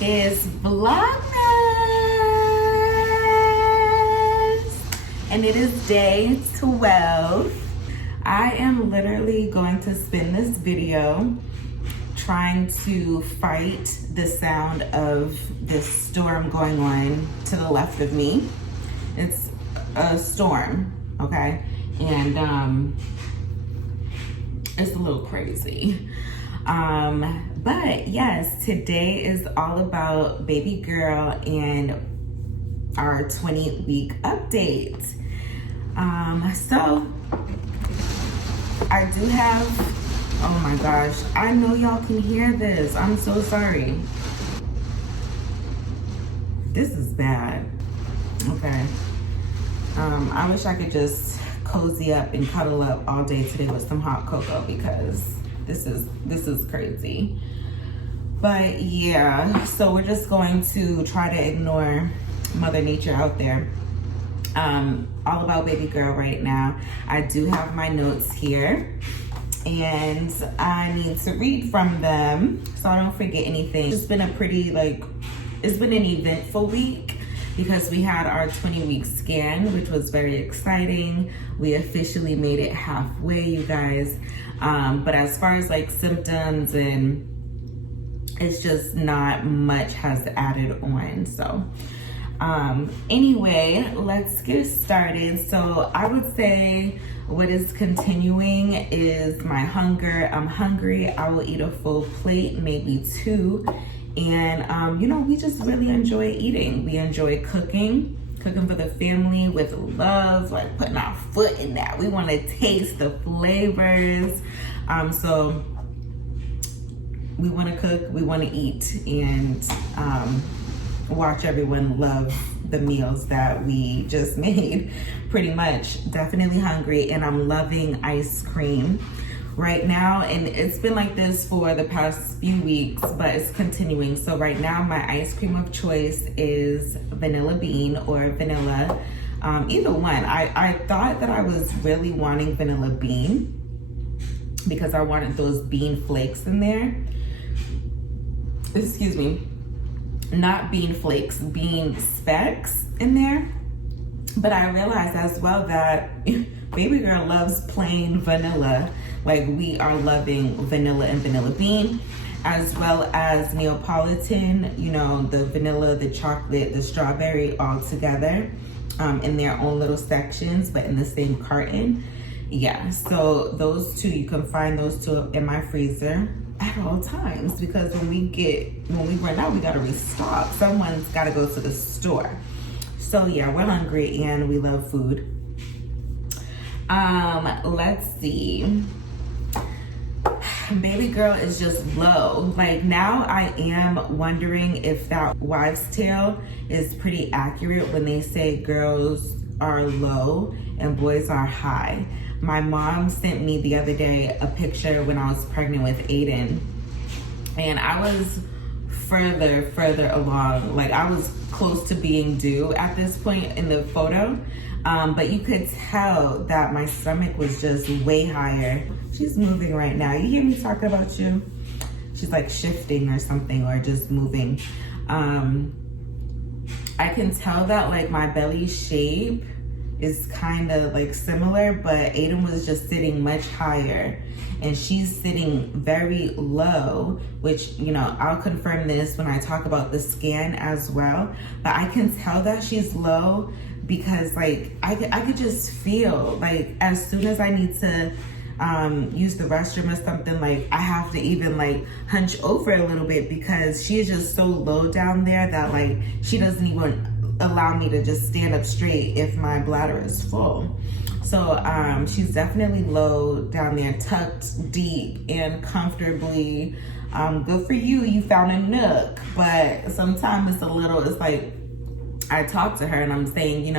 is VLOGMAS, and it is day 12. I am literally going to spend this video trying to fight the sound of this storm going on to the left of me. It's a storm, okay? And it's a little crazy. But yes, today is all about baby girl and our 20-week update. So I do have, oh my gosh, I know y'all can hear this. I'm so sorry. This is bad. Okay. I wish I could just cozy up and cuddle up all day today with some hot cocoa because this is crazy. But yeah, so we're just going to try to ignore Mother Nature out there. All about baby girl right now. I do have my notes here and I need to read from them so I don't forget anything. It's been a pretty, it's been an eventful week because we had our 20-week scan, which was very exciting. We officially made it halfway, you guys. But as far as symptoms, and it's just not much has added on. So anyway, let's get started. So I would say what is continuing is my hunger. I'm hungry. I will eat a full plate, maybe two. And we just really enjoy eating. We enjoy cooking for the family with love, putting our foot in that. We want to taste the flavors. So we want to cook, we want to eat, and watch everyone love the meals that we just made. Pretty much. Definitely hungry, and I'm loving ice cream right now, and it's been like this for the past few weeks, but it's continuing. So right now my ice cream of choice is vanilla bean or vanilla, either one. I thought that I was really wanting vanilla bean because I wanted those bean flakes in there. Excuse me, not bean flakes, bean specks in there. But I realized as well that baby girl loves plain vanilla. We are loving vanilla and vanilla bean, as well as Neapolitan, the vanilla, the chocolate, the strawberry all together in their own little sections, but in the same carton. Yeah, so those two, you can find those two in my freezer at all times, because when we run out, we gotta restock. Someone's gotta go to the store. So yeah, we're hungry and we love food. Let's see. Baby girl is just low. Now I am wondering if that wives' tale is pretty accurate when they say girls are low and boys are high. My mom sent me the other day a picture when I was pregnant with Aiden, and I was further along. I was close to being due at this point in the photo, but you could tell that my stomach was just way higher. She's moving right now. You hear me talking about you? She's shifting or something, or just moving. I can tell that my belly shape is kind of similar, but Aiden was just sitting much higher and she's sitting very low, which, I'll confirm this when I talk about the scan as well. But I can tell that she's low because I could just feel as soon as I need to use the restroom or something, I have to even hunch over a little bit because she is just so low down there that she doesn't even allow me to just stand up straight if my bladder is full. So she's definitely low down there, tucked deep and comfortably. Good for you, you found a nook. But sometimes it's I talk to her and I'm saying,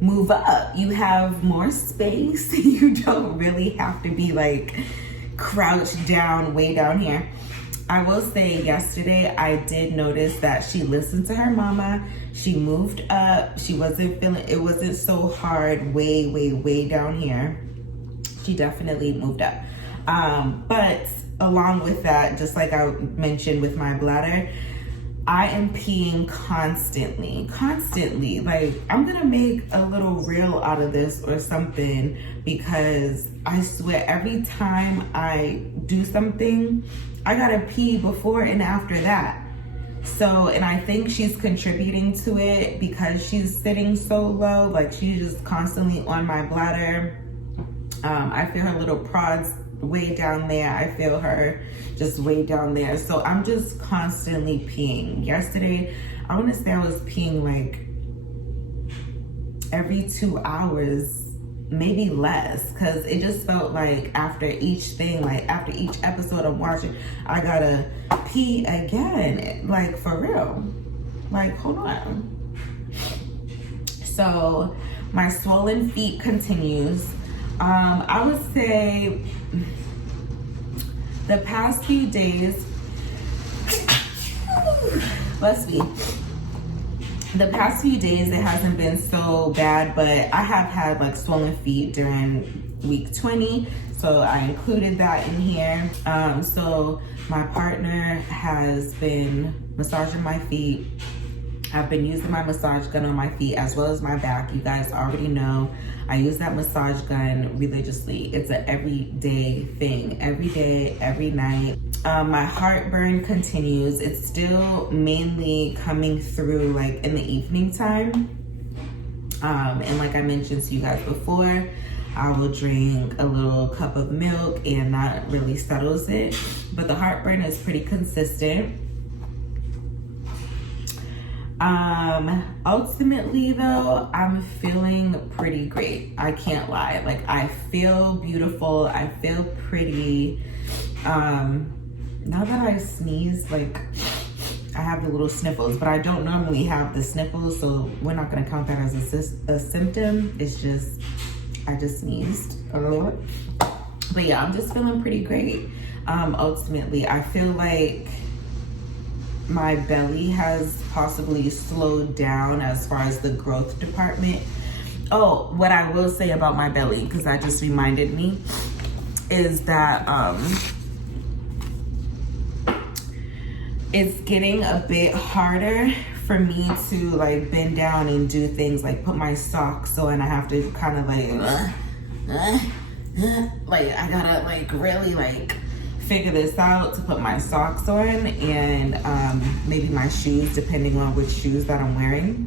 move up. You have more space. You don't really have to be crouched down way down here. I will say yesterday I did notice that she listened to her mama. She moved up. She wasn't feeling, it wasn't so hard way down here. She definitely moved up. But along with that, just like I mentioned with my bladder, I am peeing constantly. Like, I'm gonna make a little reel out of this or something, because I swear every time I do something, I gotta pee before and after that. So, and I think she's contributing to it because she's sitting so low. Like, she's just constantly on my bladder. I feel her little prods way down there. I feel her just way down there. So I'm just constantly peeing. Yesterday, I want to say I was peeing like every 2 hours, maybe less, because it just felt like after each thing, like after each episode I'm watching, I gotta pee again, like for real. Like, hold on. So my swollen feet continues. I would say the past few days, bless me, the past few days it hasn't been so bad, but I have had like swollen feet during week 20, so I included that in here. So my partner has been massaging my feet. I've been using my massage gun on my feet as well as my back. You guys already know I use that massage gun religiously. It's an everyday thing, every day, every night. My heartburn continues. It's still mainly coming through like in the evening time. And like I mentioned to you guys before, I will drink a little cup of milk and that really settles it. But the heartburn is pretty consistent. Ultimately though, I'm feeling pretty great. I can't lie. Like, I feel beautiful. I feel pretty. Now that I sneeze, like, I have the little sniffles, but I don't normally have the sniffles, so we're not gonna count that as a symptom. It's just, I just sneezed a little bit. But yeah, I'm just feeling pretty great. Ultimately, I feel like my belly has possibly slowed down as far as the growth department. Oh, what I will say about my belly, because that just reminded me, is that it's getting a bit harder for me to like bend down and do things like put my socks on. I have to kind of like I gotta like really like figure this out to put my socks on, and maybe my shoes, depending on which shoes that I'm wearing.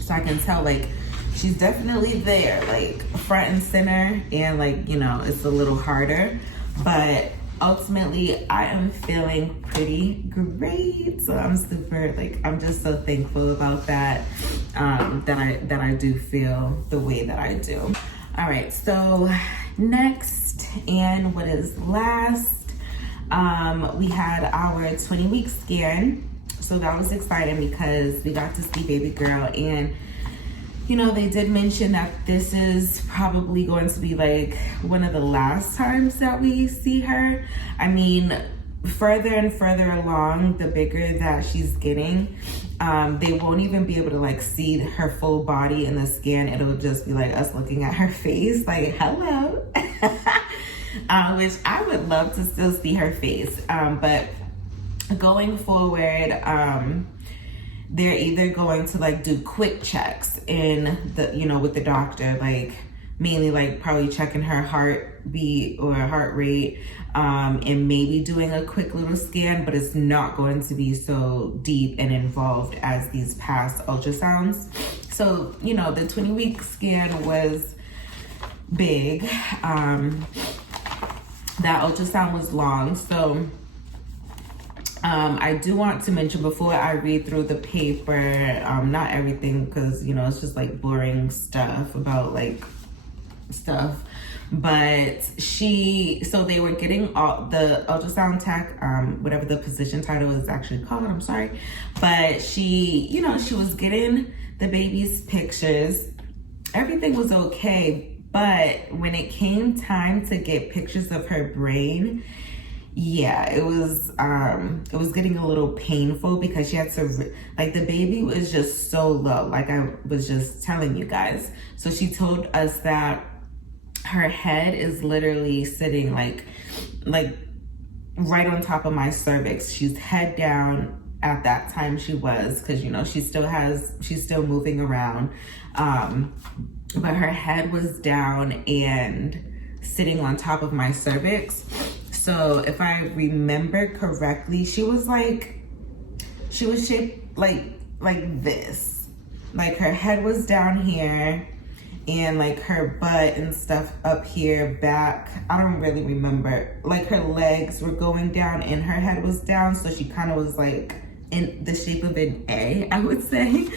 So I can tell like she's definitely there, like front and center, and like, you know, it's a little harder, but ultimately I am feeling pretty great. So I'm super, like, I'm just so thankful about that, that I do feel the way that I do. All right, so next, and what is last, we had our 20-week scan. So that was exciting because we got to see baby girl, and you know, they did mention that this is probably going to be like one of the last times that we see her. I mean, further and further along, the bigger that she's getting, they won't even be able to like see her full body in the scan. It'll just be like us looking at her face, like, hello. Which I would love to still see her face. But going forward, they're either going to like do quick checks in the, you know, with the doctor, like mainly like probably checking her heartbeat or heart rate, and maybe doing a quick little scan, but it's not going to be so deep and involved as these past ultrasounds. So, you know, the 20-week scan was big. That ultrasound was long. So I do want to mention before I read through the paper, not everything, because, you know, it's just like boring stuff about like stuff, but so they were getting all the ultrasound tech, whatever the position title is actually called, I'm sorry, but she, you know, she was getting the baby's pictures. Everything was okay, but when it came time to get pictures of her brain, yeah, it was getting a little painful because she had to, like, the baby was just so low, like I was just telling you guys. So she told us that her head is literally sitting like right on top of my cervix. She's head down, at that time she was, because you know she's still moving around, but her head was down and sitting on top of my cervix. So if I remember correctly, she was shaped like this. Like her head was down here, and like her butt and stuff up here, back, I don't really remember. Like her legs were going down and her head was down, so she kind of was like in the shape of an A, I would say.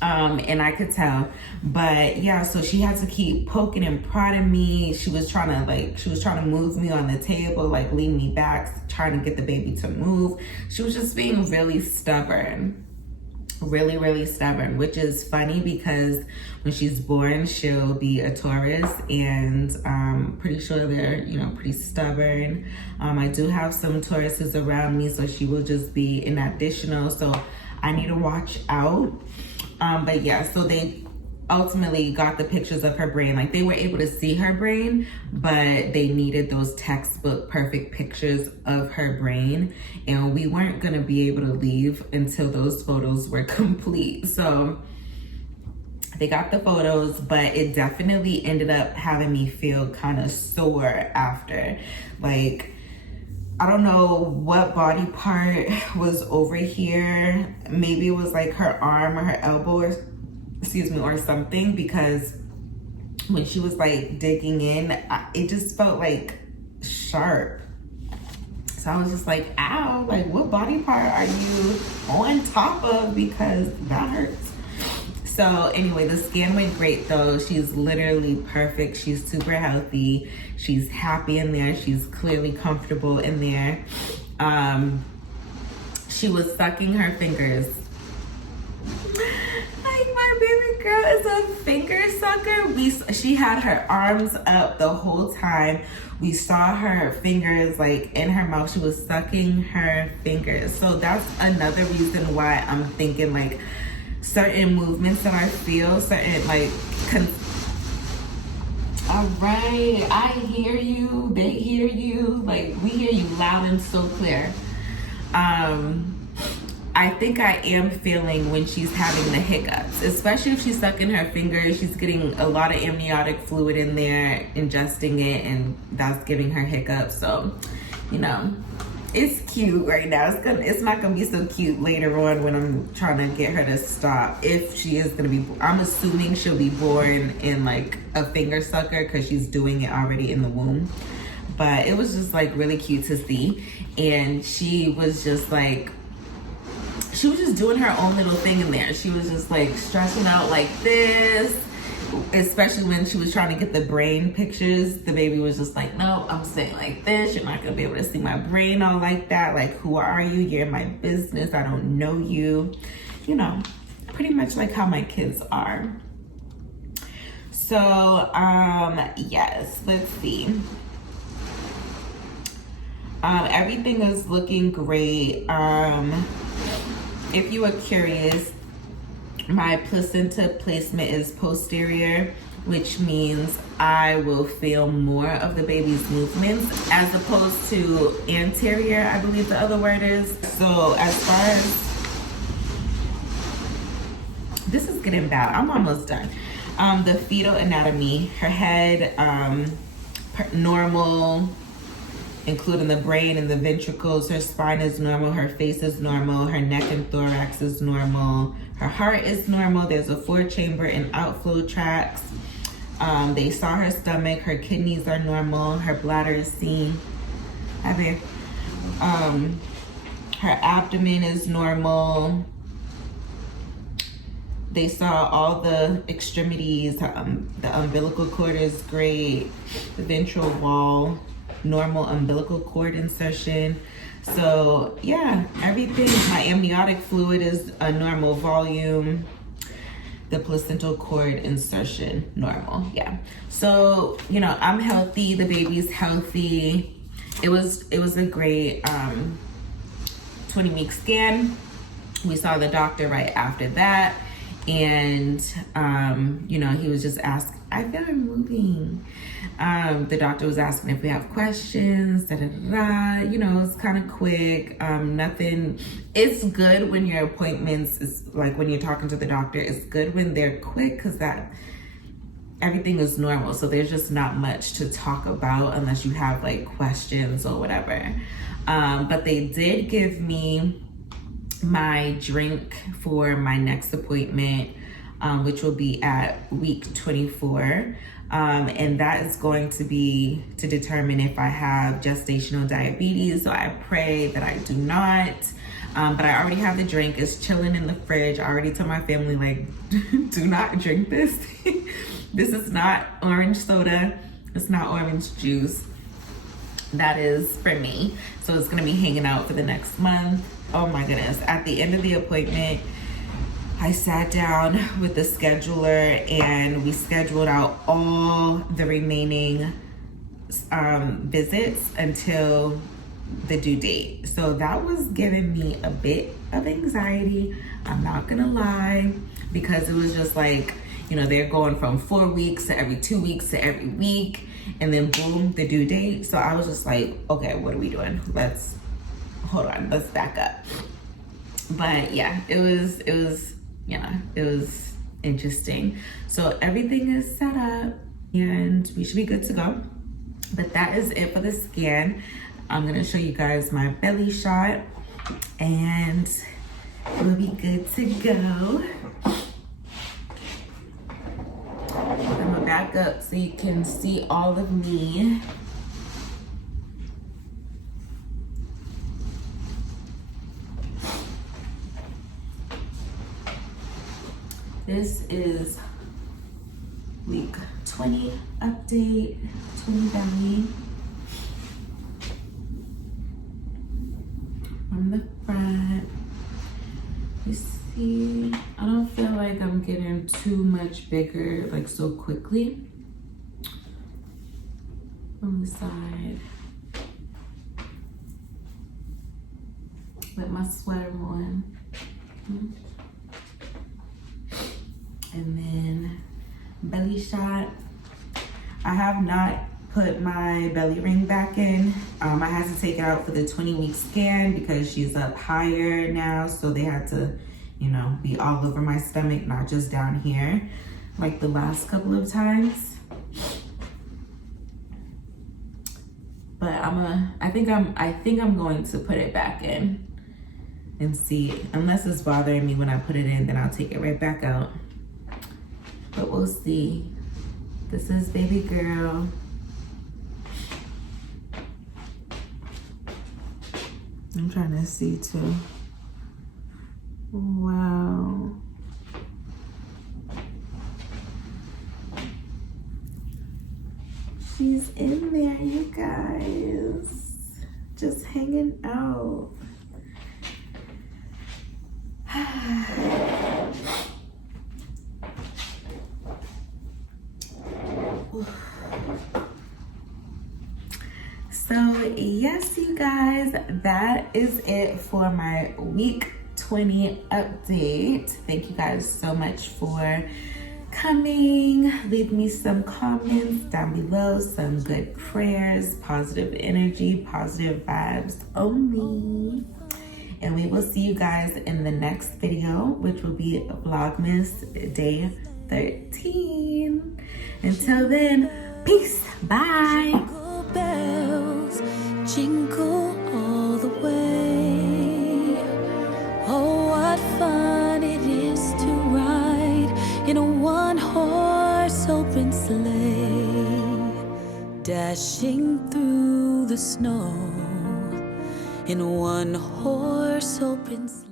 And I could tell. But yeah, so she had to keep poking and prodding me. She was trying to move me on the table, like lean me back, trying to get the baby to move. She was just being really stubborn. Really stubborn, which is funny because when she's born she'll be a Taurus, and pretty sure they're, you know, pretty stubborn. I do have some Tauruses around me, so she will just be an additional, so I need to watch out. But yeah, so they ultimately got the pictures of her brain. Like they were able to see her brain, but they needed those textbook perfect pictures of her brain, and we weren't gonna be able to leave until those photos were complete. So they got the photos, but it definitely ended up having me feel kind of sore after. Like, I don't know what body part was over here. Maybe it was like her arm or her elbow, or excuse me, or something, because when she was like digging in, it just felt like sharp. So I was just like, ow, like what body part are you on top of, because that hurts. So anyway, the scan went great though. She's literally perfect. She's super healthy. She's happy in there. She's clearly comfortable in there. She was sucking her fingers. Like my baby girl is a finger sucker. She had her arms up the whole time. We saw her fingers like in her mouth. She was sucking her fingers. So that's another reason why I'm thinking like certain movements that I feel, certain like, all right, I hear you, they hear you, like we hear you loud and so clear. I think I am feeling when she's having the hiccups, especially if she's sucking her fingers. She's getting a lot of amniotic fluid in there, ingesting it, and that's giving her hiccups. So, you know, it's cute right now. It's not gonna be so cute later on when I'm trying to get her to stop. If she is gonna be, I'm assuming she'll be born in like a finger sucker because she's doing it already in the womb. But it was just like really cute to see, and she was just like, she was just doing her own little thing in there. She was just like stretching out like this, especially when she was trying to get the brain pictures. The baby was just like, no, I'm sitting like this. You're not gonna be able to see my brain all like that. Like, who are you? You're in my business. I don't know you. You know, pretty much like how my kids are. So, yes, let's see. Everything is looking great. If you are curious, my placenta placement is posterior, which means I will feel more of the baby's movements as opposed to anterior, I believe the other word is. So as far as, this is getting bad, I'm almost done. The fetal anatomy, her head, normal, including the brain and the ventricles. Her spine is normal, her face is normal, her neck and thorax is normal, her heart is normal. There's a 4-chamber and outflow tracts. They saw her stomach, her kidneys are normal, her bladder is seen. Her abdomen is normal. They saw all the extremities. The umbilical cord is great. The ventral wall, normal umbilical cord insertion. So yeah, everything. My amniotic fluid is a normal volume. The placental cord insertion, normal. Yeah. So, you know, I'm healthy. The baby's healthy. It was a great 20-week scan. We saw the doctor right after that. And, you know, he was just I feel her moving. The doctor was asking if we have questions, da da da da. You know, it's kind of quick. Nothing. It's good when your appointments is like when you're talking to the doctor. It's good when they're quick because that everything is normal. So there's just not much to talk about unless you have like questions or whatever. But they did give me my drink for my next appointment, which will be at week 24. And that is going to be to determine if I have gestational diabetes. So I pray that I do not. But I already have the drink. It's chilling in the fridge. I already told my family, like, do not drink this. This is not orange soda. It's not orange juice. That is for me. So it's gonna be hanging out for the next month. Oh my goodness. At the end of the appointment, I sat down with the scheduler and we scheduled out all the remaining visits until the due date. So that was giving me a bit of anxiety. I'm not gonna lie, because it was just like, you know, they're going from 4 weeks to every 2 weeks to every week, and then boom, the due date. So I was just like, okay, what are we doing? Let's back up. But yeah, it was interesting. So everything is set up and we should be good to go. But that is it for the scan. I'm gonna show you guys my belly shot and we'll be good to go. I'm gonna back up so you can see all of me. This is week 20 update, 20 belly. From the front, you see, I don't feel like I'm getting too much bigger like so quickly. From the side, with my sweater on. And then belly shot. I have not put my belly ring back in. I had to take it out for the 20-week scan because she's up higher now. So they had to, you know, be all over my stomach, not just down here, like the last couple of times. But I think I'm going to put it back in and see. Unless it's bothering me when I put it in, then I'll take it right back out. But we'll see. This is baby girl. I'm trying to see too. Wow. She's in there, you guys. Just hanging out. So yes, you guys, that is it for my week 20 update. Thank you guys so much for coming. Leave me some comments down below, some good prayers, positive energy, positive vibes only. And we will see you guys in the next video, which will be Vlogmas Day 13. Until then, peace. Bye. Jingle bells, jingle all the way. Oh, what fun it is to ride in a one-horse open sleigh, dashing through the snow in a one-horse open sleigh.